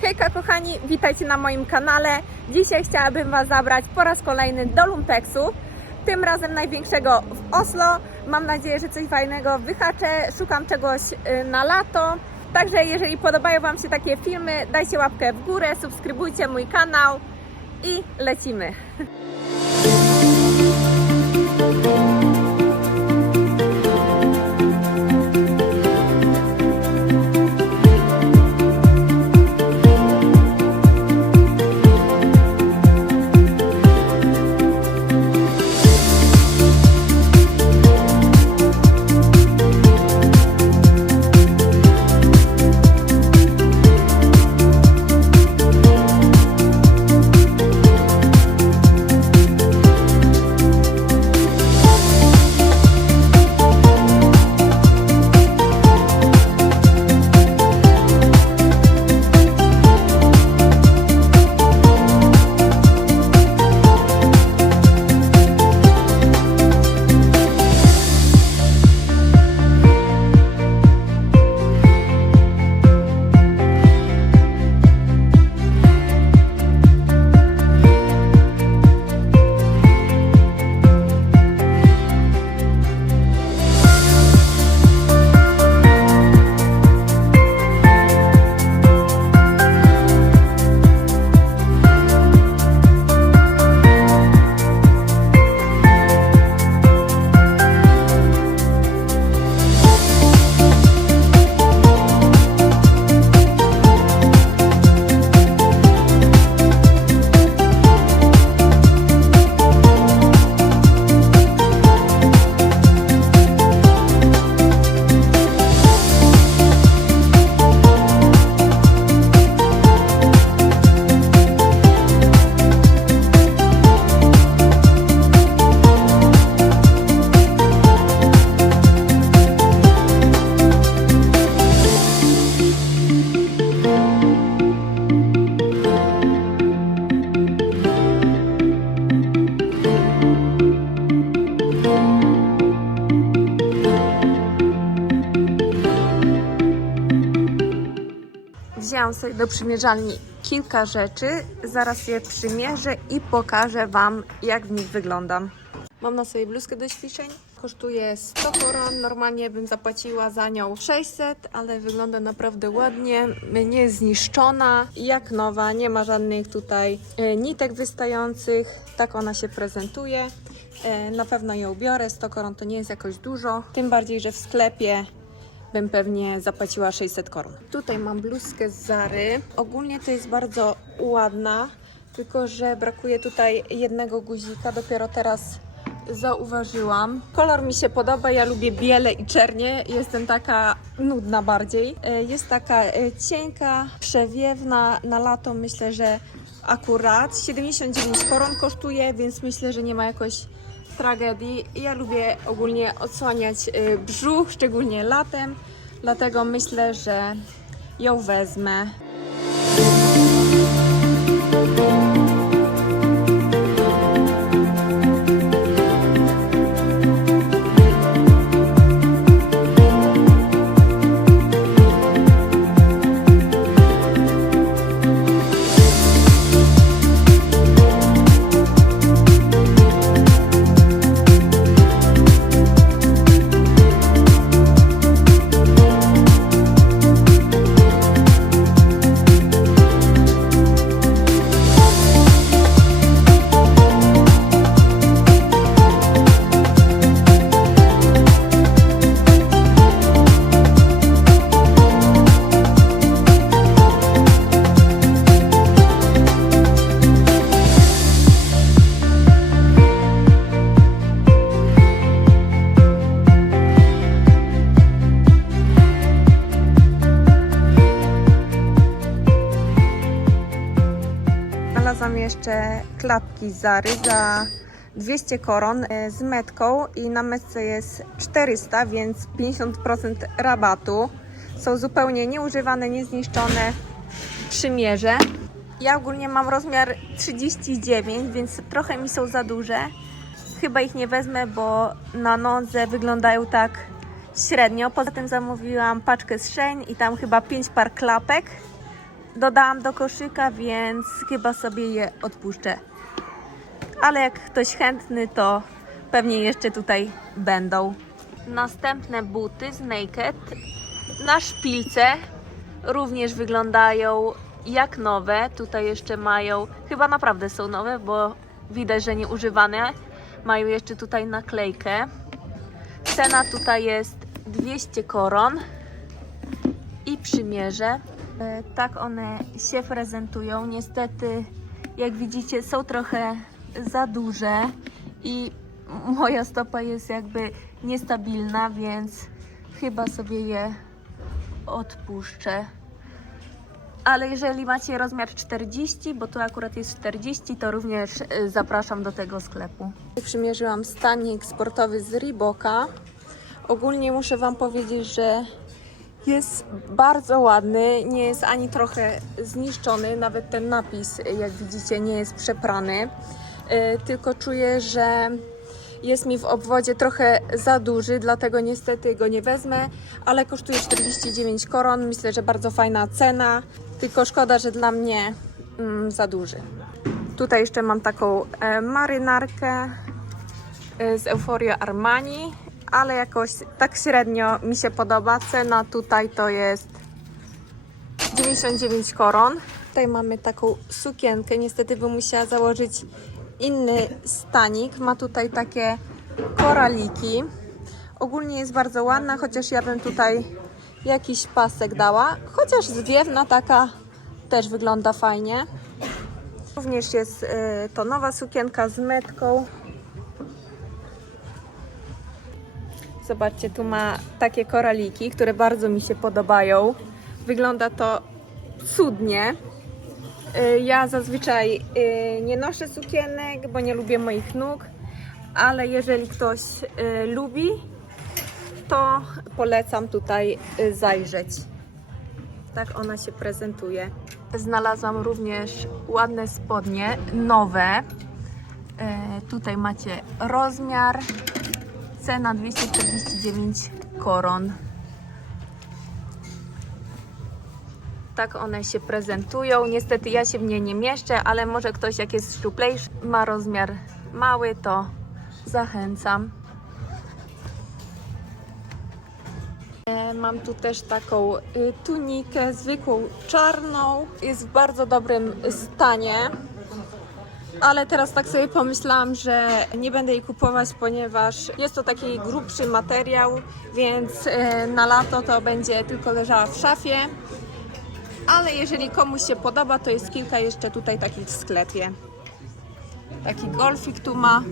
Hejka kochani, witajcie na moim kanale. Dzisiaj chciałabym Was zabrać po raz kolejny do Lumpeksu. Tym razem największego w Oslo. Mam nadzieję, że coś fajnego wyhaczę. Szukam czegoś y, na lato. Także jeżeli podobają Wam się takie filmy, dajcie łapkę w górę, subskrybujcie mój kanał i lecimy. Wzięłam sobie do przymierzalni kilka rzeczy. Zaraz je przymierzę i pokażę Wam, jak w nich wyglądam. Mam na sobie bluzkę do ćwiczeń. Kosztuje 100 koron. Normalnie bym zapłaciła za nią 600, ale wygląda naprawdę ładnie. Nie jest zniszczona. Jak nowa, nie ma żadnych tutaj e, nitek wystających. Tak ona się prezentuje. E, Na pewno ją biorę. 100 koron to nie jest jakoś dużo. Tym bardziej, że w sklepie bym pewnie zapłaciła 600 koron. Tutaj mam bluzkę z Zary. Ogólnie to jest bardzo ładna, tylko że brakuje tutaj jednego guzika. Dopiero teraz zauważyłam. Kolor mi się podoba, ja lubię biele i czernie. Jestem taka nudna bardziej. E, Jest taka e, cienka, przewiewna. Na lato myślę, że akurat 79 koron kosztuje, więc myślę, że nie ma jakoś tragedii. Ja lubię ogólnie odsłaniać y, brzuch, szczególnie latem, dlatego myślę, że ją wezmę. Jeszcze klapki Zary za 200 koron e, z metką i na metce jest 400, więc 50% rabatu. Są zupełnie nieużywane, niezniszczone. Przymierze. Ja ogólnie mam rozmiar 39, więc trochę mi są za duże. Chyba ich nie wezmę, bo na nodze wyglądają tak średnio. Poza tym zamówiłam paczkę z Shein i tam chyba 5 par klapek dodałam do koszyka, więc chyba sobie je odpuszczę. Ale jak ktoś chętny, to pewnie jeszcze tutaj będą. Następne buty z Naked na szpilce również wyglądają jak nowe. Tutaj jeszcze mają, chyba naprawdę są nowe, bo widać, że nieużywane. Mają jeszcze tutaj naklejkę. Cena tutaj jest 200 koron i przymierze. E, Tak one się prezentują. Niestety, jak widzicie, są trochę za duże i moja stopa jest jakby niestabilna, więc chyba sobie je odpuszczę. Ale jeżeli macie rozmiar 40, bo tu akurat jest 40, to również y, zapraszam do tego sklepu. Przymierzyłam stanik sportowy z Reeboka. Ogólnie muszę Wam powiedzieć, że jest bardzo ładny, nie jest ani trochę zniszczony, nawet ten napis, jak widzicie, nie jest przeprany. Y, Tylko czuję, że jest mi w obwodzie trochę za duży, dlatego niestety go nie wezmę, ale kosztuje 49 koron. Myślę, że bardzo fajna cena, tylko szkoda, że dla mnie mm, za duży. Tutaj jeszcze mam taką e, marynarkę e, z Euphoria Armani, ale jakoś tak średnio mi się podoba. Cena tutaj to jest 99 koron. Tutaj mamy taką sukienkę. Niestety bym musiała założyć inny stanik. Ma tutaj takie koraliki. Ogólnie jest bardzo ładna, chociaż ja bym tutaj jakiś pasek dała. Chociaż zwiewna taka też wygląda fajnie. Również jest y, to nowa sukienka z metką. Zobaczcie, tu ma takie koraliki, które bardzo mi się podobają. Wygląda to cudnie. Y, Ja zazwyczaj y, nie noszę sukienek, bo nie lubię moich nóg, ale jeżeli ktoś y, lubi, to polecam tutaj zajrzeć. Tak ona się prezentuje. Znalazłam również ładne spodnie, nowe. Tutaj macie rozmiar. Cena 249 koron. Tak one się prezentują. Niestety ja się w nie nie mieszczę, ale może ktoś jak jest szczuplejszy, ma rozmiar mały, to zachęcam. E, Mam tu też taką y, tunikę zwykłą czarną. Jest w bardzo dobrym stanie. Ale teraz tak sobie pomyślałam, że nie będę jej kupować, ponieważ jest to taki grubszy materiał, więc e, na lato to będzie tylko leżała w szafie. Ale jeżeli komuś się podoba, to jest kilka jeszcze tutaj takich w sklepie. Taki golfik tu ma.